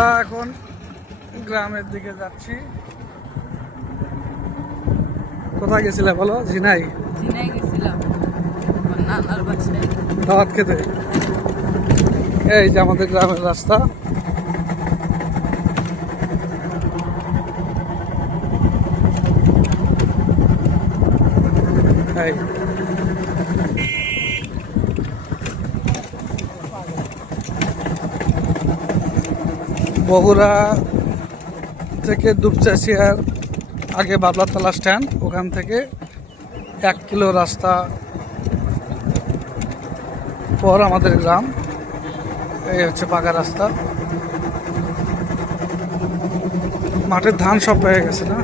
আমরা এখন গ্রামের দিকে যাচ্ছি। কোথায় গেছিলে বলো? ঝিনাই গেছিলাম নানার বাসায় দাওয়াত খেতে। এই যে আমাদের গ্রামের রাস্তা। এই বগুড়া থেকে দুপচাচিয়ার আগে বাবলাতলা স্ট্যান্ড, ওখান থেকে 1 কিলো রাস্তা পর আমাদের গ্রাম। এই হচ্ছে পাকা রাস্তা। মাঠের ধান সব পেয়ে গেছে না।